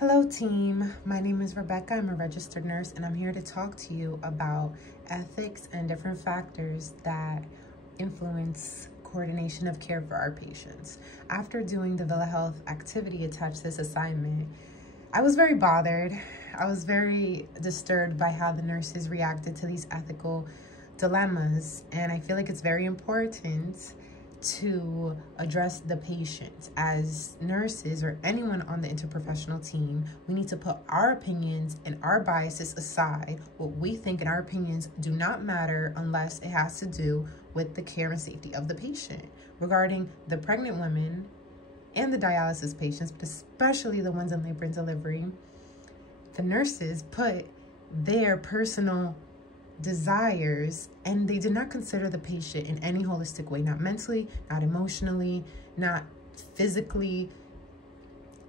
Hello team, my name is Rebecca. I'm a registered nurse and I'm here to talk to you about ethics and different factors that influence coordination of care for our patients. After doing the telehealth activity attached to this assignment, I was very bothered. I was very disturbed by how the nurses reacted to these ethical dilemmas, and I feel like it's very important to address the patient. As nurses or anyone on the interprofessional team, we need to put our opinions and our biases aside. What we think and our opinions do not matter unless it has to do with the care and safety of the patient. Regarding the pregnant women and the dialysis patients, but especially the ones in labor and delivery, the nurses put their personal desires and they did not consider the patient in any holistic way, not mentally, not emotionally, not physically,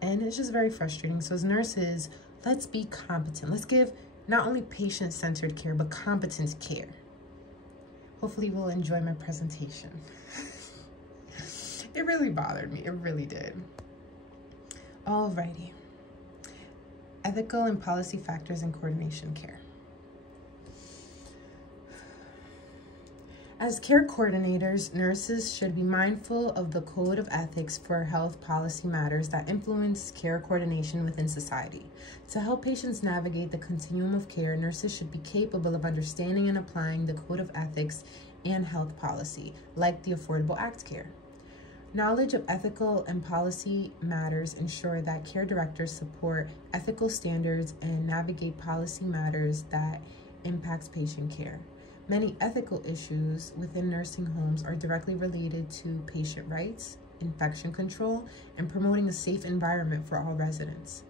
and it's just very frustrating. So as nurses, let's be competent. Let's give not only patient-centered care but competent care. Hopefully you will enjoy my presentation. It really bothered me, it really did. Alrighty, ethical and policy factors in coordination care. As care coordinators, nurses should be mindful of the code of ethics for health policy matters that influence care coordination within society. To help patients navigate the continuum of care, nurses should be capable of understanding and applying the code of ethics and health policy, like the Affordable Act Care. Knowledge of ethical and policy matters ensure that care directors support ethical standards and navigate policy matters that impacts patient care. Many ethical issues within nursing homes are directly related to patient rights, infection control, and promoting a safe environment for all residents.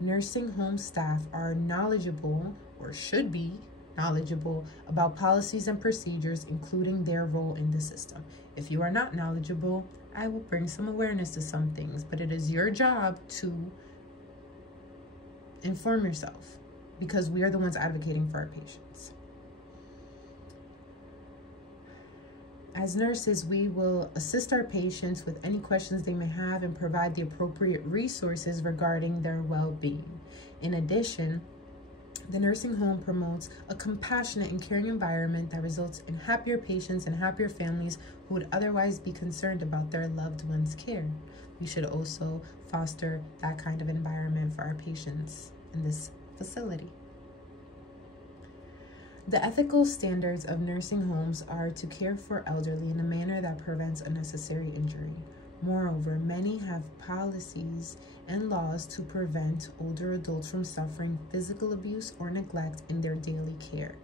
Nursing home staff are knowledgeable, or should be knowledgeable, about policies and procedures, including their role in the system. If you are not knowledgeable, I will bring some awareness to some things, but it is your job to inform yourself because we are the ones advocating for our patients. As nurses, we will assist our patients with any questions they may have and provide the appropriate resources regarding their well-being. In addition, the nursing home promotes a compassionate and caring environment that results in happier patients and happier families who would otherwise be concerned about their loved ones' care. We should also foster that kind of environment for our patients in this facility. The ethical standards of nursing homes are to care for elderly in a manner that prevents unnecessary injury. Moreover, many have policies and laws to prevent older adults from suffering physical abuse or neglect in their daily care.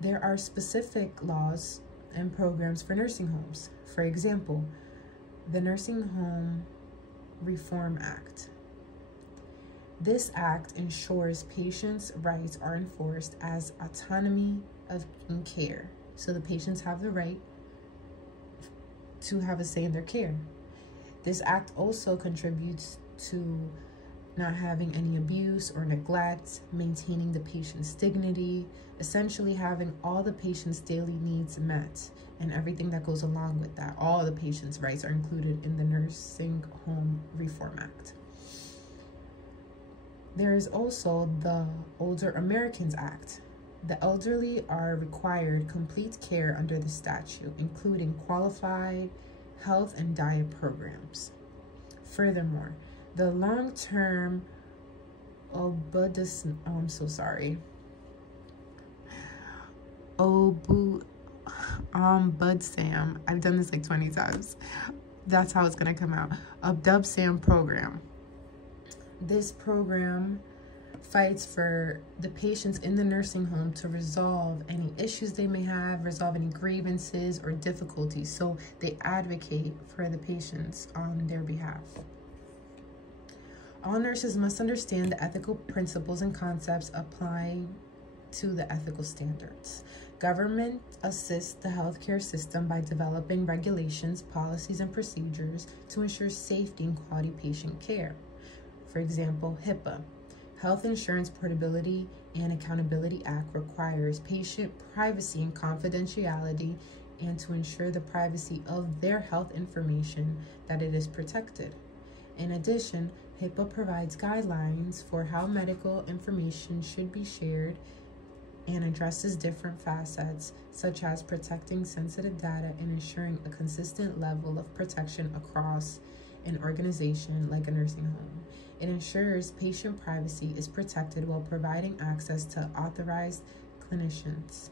There are specific laws and programs for nursing homes. For example, the Nursing Home Reform Act. This act ensures patients' rights are enforced as autonomy in care. So the patients have the right to have a say in their care. This act also contributes to not having any abuse or neglect, maintaining the patient's dignity, essentially having all the patient's daily needs met and everything that goes along with that. All the patient's rights are included in the Nursing Home Reform Act. There is also the Older Americans Act. The elderly are required complete care under the statute, including qualified health and diet programs. Furthermore, the long-term ombudsman, I've done this like 20 times. That's how it's gonna come out. Obdubsam program. This program fights for the patients in the nursing home to resolve any issues they may have, resolve any grievances or difficulties, so they advocate for the patients on their behalf. All nurses must understand the ethical principles and concepts applying to the ethical standards. Government assists the healthcare system by developing regulations, policies, and procedures to ensure safety and quality patient care. For example, HIPAA, Health Insurance Portability and Accountability Act, requires patient privacy and confidentiality and to ensure the privacy of their health information that it is protected. In addition, HIPAA provides guidelines for how medical information should be shared and addresses different facets, such as protecting sensitive data and ensuring a consistent level of protection across an organization like a nursing home. It ensures patient privacy is protected while providing access to authorized clinicians.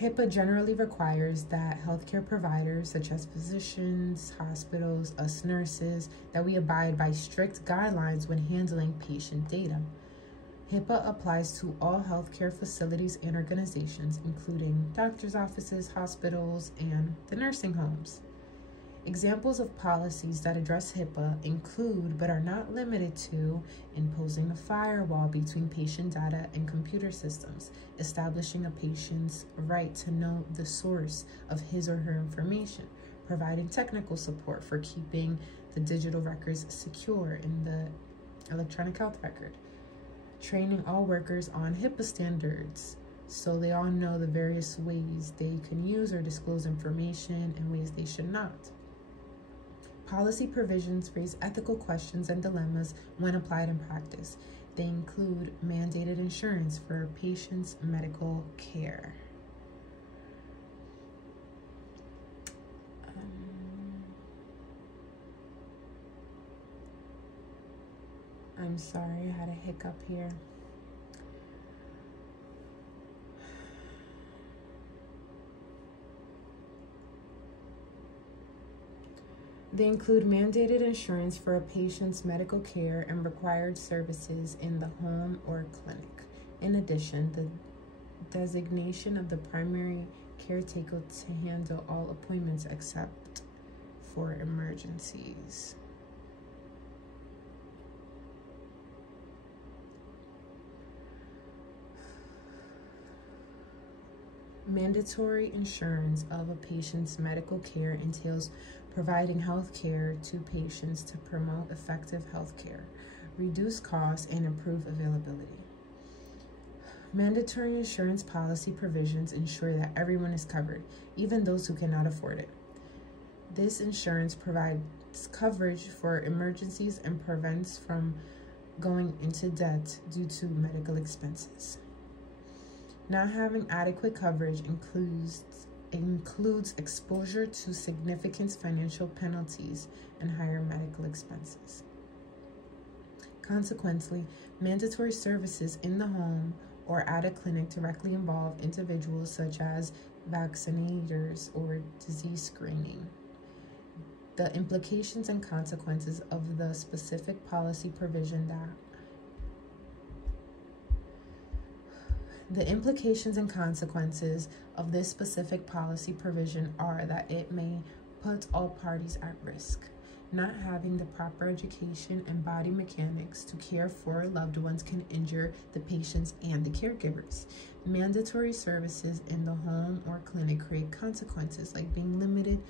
HIPAA generally requires that healthcare providers, such as physicians, hospitals, us nurses, that we abide by strict guidelines when handling patient data. HIPAA applies to all healthcare facilities and organizations, including doctors' offices, hospitals, and the nursing homes. Examples of policies that address HIPAA include, but are not limited to, imposing a firewall between patient data and computer systems, establishing a patient's right to know the source of his or her information, providing technical support for keeping the digital records secure in the electronic health record, training all workers on HIPAA standards so they all know the various ways they can use or disclose information and ways they should not. Policy provisions raise ethical questions and dilemmas when applied in practice. They include mandated insurance for patients' medical care. I'm sorry, I had a hiccup here. They include mandated insurance for a patient's medical care and required services in the home or clinic. In addition, the designation of the primary caretaker to handle all appointments except for emergencies. Mandatory insurance of a patient's medical care entails providing health care to patients to promote effective health care, reduce costs, and improve availability. Mandatory insurance policy provisions ensure that everyone is covered, even those who cannot afford it. This insurance provides coverage for emergencies and prevents from going into debt due to medical expenses. Not having adequate coverage includes exposure to significant financial penalties and higher medical expenses. Consequently, mandatory services in the home or at a clinic directly involve individuals such as vaccinators or disease screening. The implications and consequences of the specific policy provision this specific policy provision are that it may put all parties at risk. Not having the proper education and body mechanics to care for loved ones can injure the patients and the caregivers. Mandatory services in the home or clinic create consequences like being limited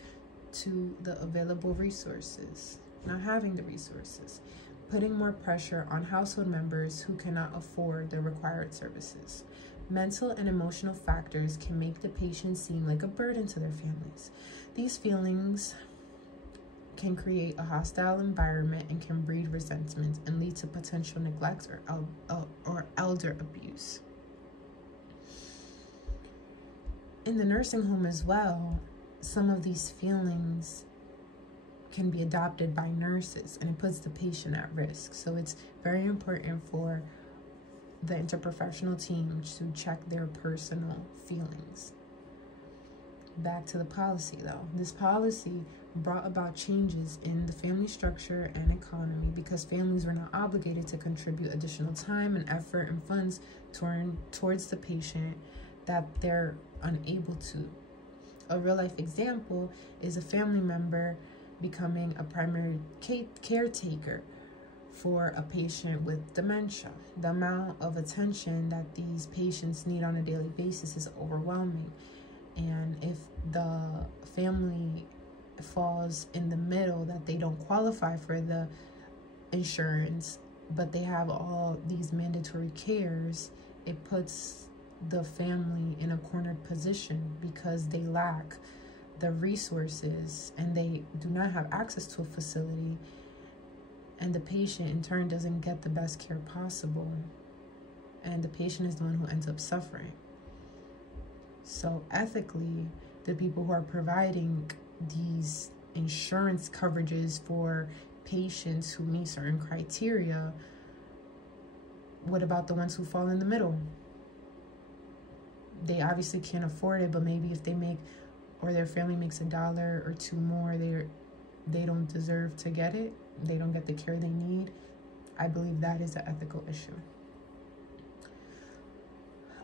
to the available resources, not having the resources, putting more pressure on household members who cannot afford the required services. Mental and emotional factors can make the patient seem like a burden to their families. These feelings can create a hostile environment and can breed resentment and lead to potential neglect or elder abuse. In the nursing home as well, some of these feelings can be adopted by nurses and it puts the patient at risk. So it's very important for the interprofessional team to check their personal feelings. Back to the policy though. This policy brought about changes in the family structure and economy because families were not obligated to contribute additional time and effort and funds towards the patient that they're unable to. A real life example is a family member becoming a primary caretaker for a patient with dementia. The amount of attention that these patients need on a daily basis is overwhelming. And if the family falls in the middle, that they don't qualify for the insurance, but they have all these mandatory cares, it puts the family in a cornered position because they lack the resources and they do not have access to a facility, and the patient in turn doesn't get the best care possible, and the patient is the one who ends up suffering. So ethically, the people who are providing these insurance coverages for patients who meet certain criteria, what about the ones who fall in the middle? They obviously can't afford it, but maybe if they make, or their family makes $1 or $2 more, they don't deserve to get it. They don't get the care they need. I believe that is an ethical issue.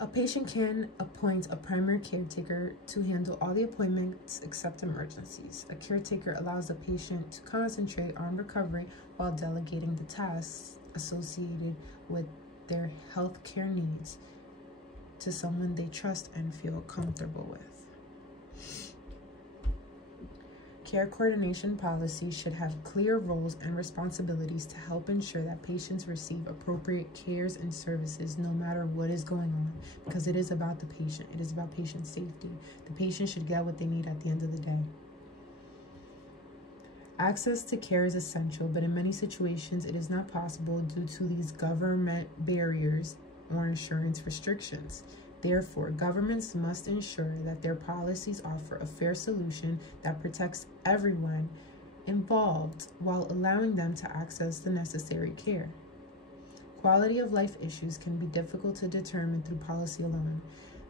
A patient can appoint a primary caretaker to handle all the appointments except emergencies. A caretaker allows the patient to concentrate on recovery while delegating the tasks associated with their health care needs to someone they trust and feel comfortable with. Care coordination policies should have clear roles and responsibilities to help ensure that patients receive appropriate cares and services no matter what is going on, because it is about the patient. It is about patient safety. The patient should get what they need at the end of the day. Access to care is essential, but in many situations it is not possible due to these government barriers or insurance restrictions. Therefore, governments must ensure that their policies offer a fair solution that protects everyone involved while allowing them to access the necessary care. Quality of life issues can be difficult to determine through policy alone.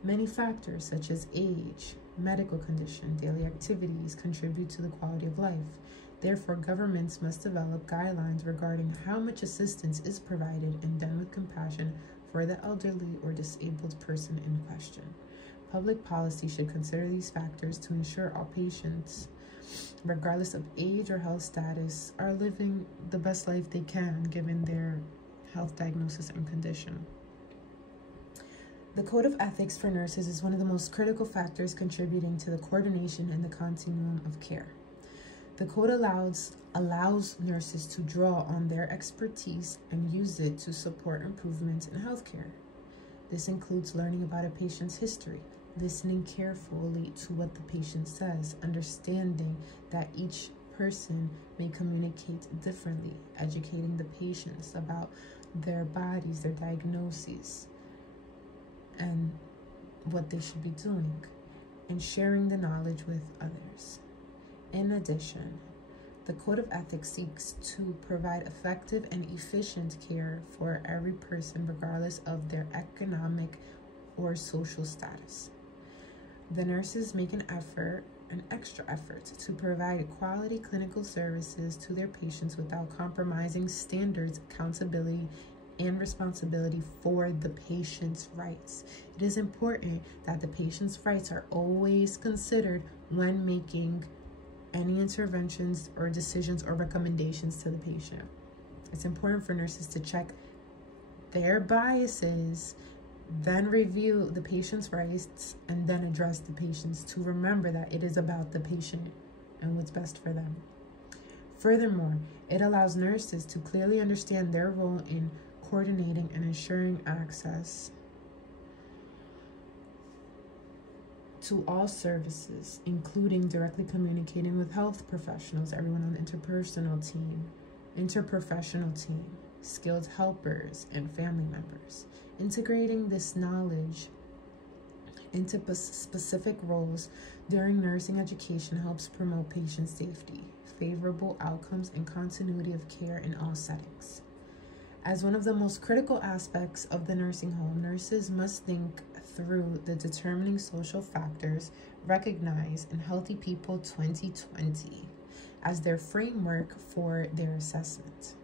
Many factors such as age, medical condition, daily activities contribute to the quality of life. Therefore, governments must develop guidelines regarding how much assistance is provided and done with compassion for the elderly or disabled person in question. Public policy should consider these factors to ensure all patients, regardless of age or health status, are living the best life they can given their health diagnosis and condition. The Code of Ethics for Nurses is one of the most critical factors contributing to the coordination and the continuum of care. The code allows nurses to draw on their expertise and use it to support improvements in healthcare. This includes learning about a patient's history, listening carefully to what the patient says, understanding that each person may communicate differently, educating the patients about their bodies, their diagnoses, and what they should be doing, and sharing the knowledge with others. In addition, the Code of Ethics seeks to provide effective and efficient care for every person regardless of their economic or social status. The nurses make an extra effort to provide quality clinical services to their patients without compromising standards, accountability, and responsibility for the patient's rights. It is important that the patient's rights are always considered when making any interventions or decisions or recommendations to the patient. It's important for nurses to check their biases, then review the patient's rights, and then address the patients to remember that it is about the patient and what's best for them. Furthermore, it allows nurses to clearly understand their role in coordinating and ensuring access to all services, including directly communicating with health professionals, everyone on the interprofessional team, skilled helpers, and family members. Integrating this knowledge into specific roles during nursing education helps promote patient safety, favorable outcomes, and continuity of care in all settings. As one of the most critical aspects of the nursing home, nurses must think through the determining social factors recognized in Healthy People 2020 as their framework for their assessment.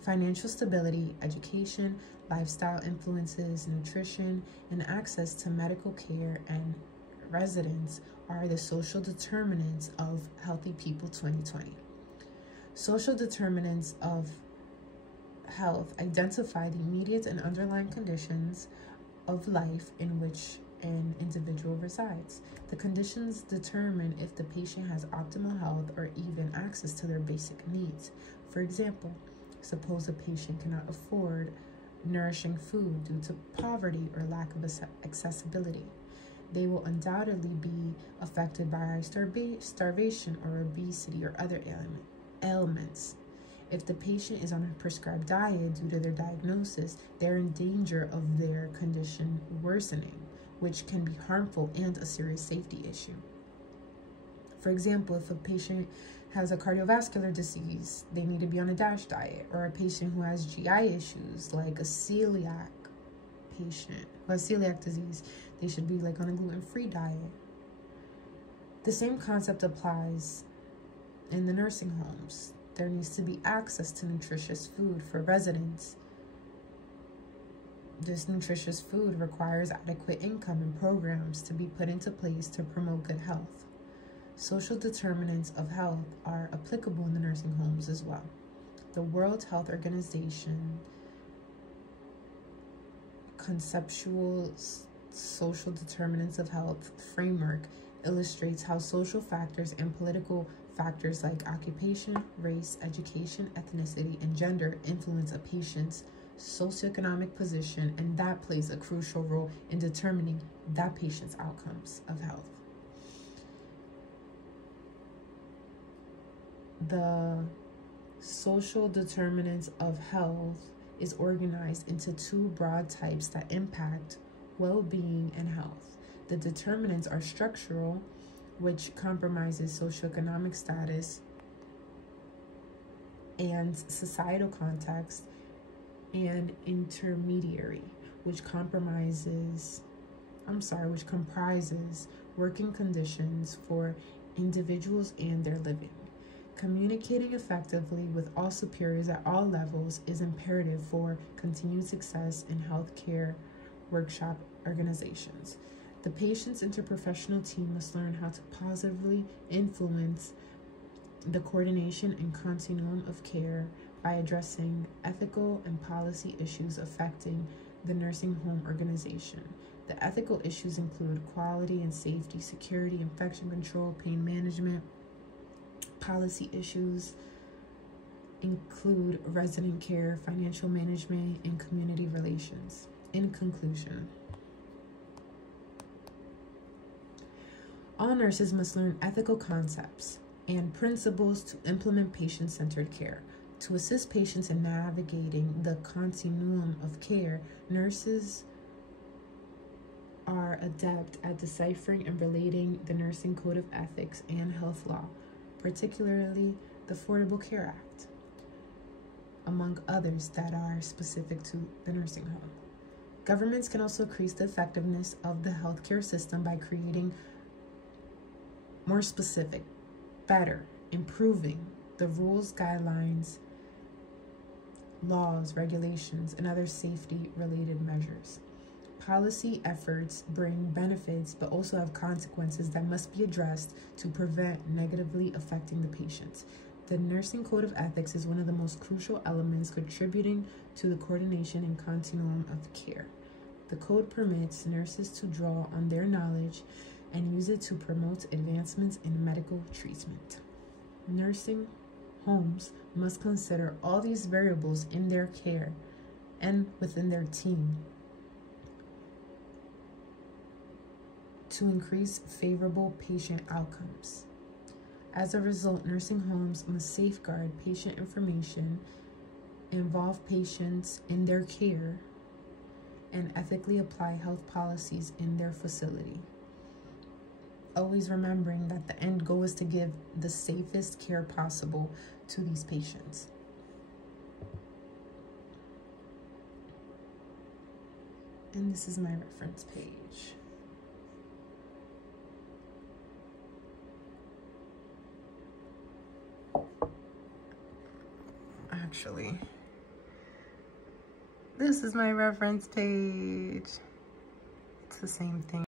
Financial stability, education, lifestyle influences, nutrition, and access to medical care and residence are the social determinants of Healthy People 2020. Social determinants of health identify the immediate and underlying conditions of life in which an individual resides. The conditions determine if the patient has optimal health or even access to their basic needs. For example, suppose a patient cannot afford nourishing food due to poverty or lack of accessibility. they will undoubtedly be affected by starvation or obesity or other ailments. If the patient is on a prescribed diet due to their diagnosis, they're in danger of their condition worsening, which can be harmful and a serious safety issue. For example, if a patient has a cardiovascular disease, they need to be on a DASH diet, or a patient who has GI issues, like a celiac patient who has celiac disease, they should be like on a gluten-free diet. The same concept applies in the nursing homes. There needs to be access to nutritious food for residents. This nutritious food requires adequate income and programs to be put into place to promote good health. Social determinants of health are applicable in the nursing homes as well. The World Health Organization conceptual social determinants of health framework illustrates how social factors and political factors like occupation, race, education, ethnicity, and gender influence a patient's socioeconomic position, and that plays a crucial role in determining that patient's outcomes of health. The social determinants of health is organized into two broad types that impact well-being and health. The determinants are structural, which compromises socioeconomic status and societal context, and intermediary, which comprises working conditions for individuals and their living. Communicating effectively with all superiors at all levels is imperative for continued success in healthcare workshop organizations. The patient's interprofessional team must learn how to positively influence the coordination and continuum of care by addressing ethical and policy issues affecting the nursing home organization. The ethical issues include quality and safety, security, infection control, pain management. Policy issues include resident care, financial management, and community relations. In conclusion, all nurses must learn ethical concepts and principles to implement patient-centered care. To assist patients in navigating the continuum of care, nurses are adept at deciphering and relating the Nursing Code of Ethics and Health Law, particularly the Affordable Care Act, among others that are specific to the nursing home. Governments can also increase the effectiveness of the healthcare system by creating more specific, better, improving the rules, guidelines, laws, regulations, and other safety-related measures. Policy efforts bring benefits, but also have consequences that must be addressed to prevent negatively affecting the patients. The Nursing Code of Ethics is one of the most crucial elements contributing to the coordination and continuum of care. The code permits nurses to draw on their knowledge and use it to promote advancements in medical treatment. Nursing homes must consider all these variables in their care and within their team to increase favorable patient outcomes. As a result, nursing homes must safeguard patient information, involve patients in their care, and ethically apply health policies in their facility. Always remembering that the end goal is to give the safest care possible to these patients. And this is my reference page. Actually, this is my reference page. It's the same thing.